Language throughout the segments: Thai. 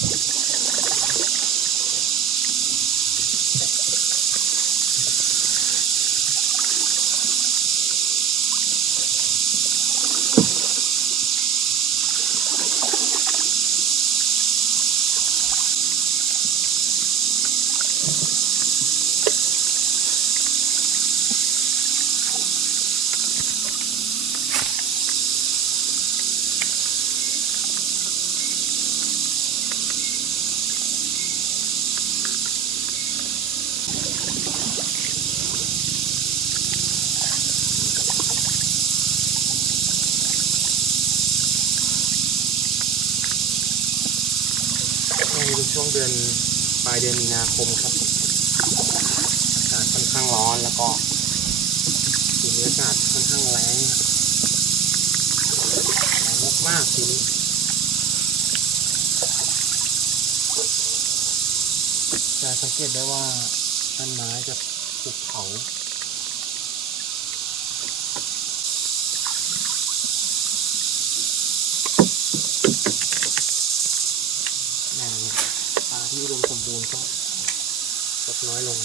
ช่ เป็นช่วงเดือนปลายเดือนมีนาคมครับอากาศค่อนข้างร้อนแล้วก็มีอากาศค่อนข้างแรงแรงมากๆทีนี้จะสังเกตได้ว่าต้นไม้จะถูกเผา แหล่งปลาที่อุดมสมบูรณ์ก็ลด น้อยลง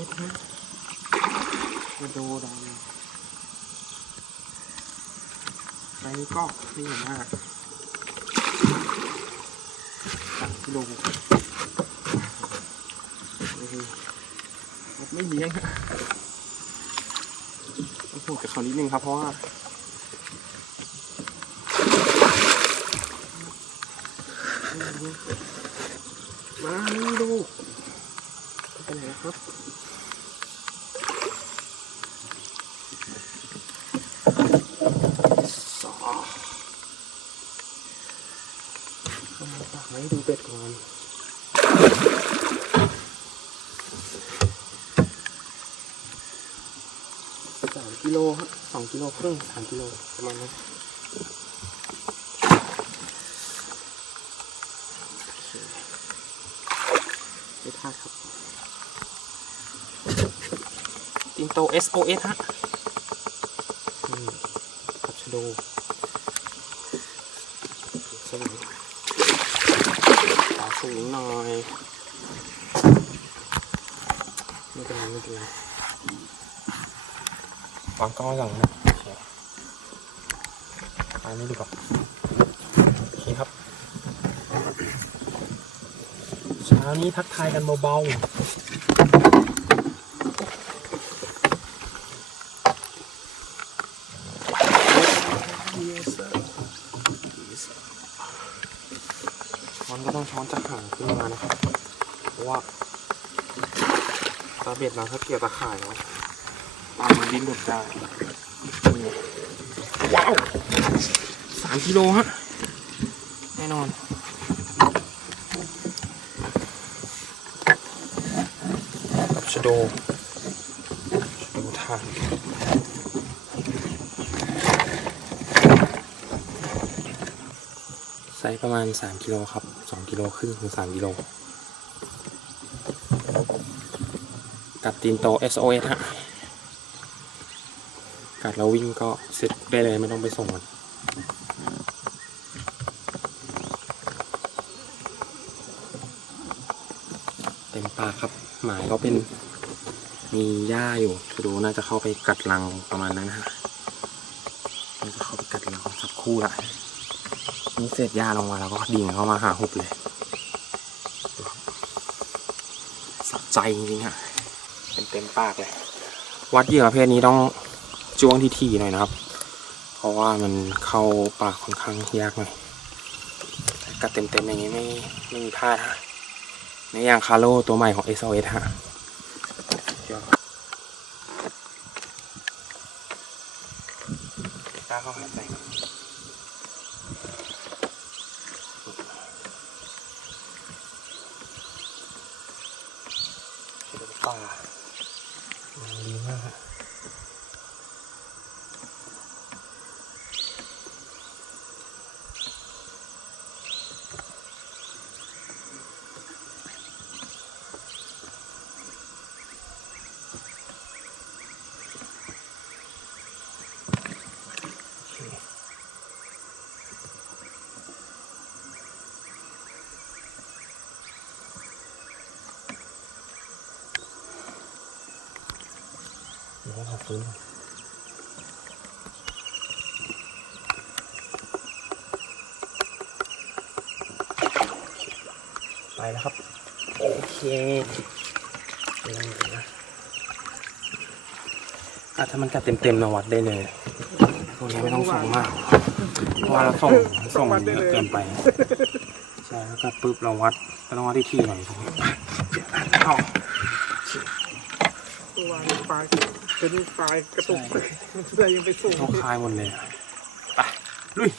S O S ฮะกระโดดำไปก็นี่มากสามกิโลเออรถไม่เลี้ยงต้องพูดกับเขานิดนึงครับ เพราะว่ามาดูไปไหนครับสอ เอามาตักให้ดูเป็ดก่อนสามกิโลครับสองกิโลครึ่งสามกิโลประมาณนั้นไม่พลาดครับตินโต SOS ฮะดูสวิงขา สูงหน่อยไม่เป็นไรไม่เป็นไรวางกล้องไว้ก่อนนะโอเคอันนี้ดีกว่าโอเคครับ เช้านี้ทักทายกันเบาๆ มันก็ต้องช้อนจากห่างขึ้นมานะครับ เพราะว่าตาเบ็ดเราถ้าเกี่ยวตะข่ายแล้วปลามันดิ้นหลุดได้นี่ว้าวสามกิโลฮะ แน่นอนกับชะโดชะโดทานไซ ส์ประมาณ 3 กิโลครับ 2 กิโลครึ่งถึง3กิโล กับตีนโต SOS ฮะกัดแล้ววิ่งก็เสร็จได้เลยไม่ต้องไปส่งมันเต็มปากครับ หมายก็เป็นมีหญ้าอยู่จะดูน่าจะเข้าไปกัดรังประมาณนั้นฮะน่าจะเข้าไปกัดรังสักคู่ละ นี่เศษหญ้าลงมาแล้วก็ดิ่งเข้ามาหาหุบเลยสะใจจริงๆฮะเป็นเต็มปากเลย วัดเหยื่อประเภทนี้ต้องจ้วงที่ทีหน่อยนะครับ เพราะว่ามันเข้าปากค่อนข้างยากหน่อยกัดเต็มๆอย่างนี้ไม่ไม่มีพลาดฮะในอย่างคาโลตัวใหม่ของ SOS ฮะกล้าเข้าหายใจก่อนเชื่อ ป่าดีมากฮะ เดี๋ยวต้องหาฟื้นก่อนไปแล้วครับ โอเคเดี๋ยวนะอะถ้ามันกัดเต็มๆนะวัดได้เลยพวกนี้ไม่ต้องส่งมากเพราะว่าเราส่งส่งเยอะเกินไป ใช่แล้วก็ปุ๊บเราวัดก็ต้องวัดที่ที่หน่อยเอา ตัวปลายเป็นปลายกระตุกเลยยังไปสูง ต้องคายหมดเลยอะไปลุย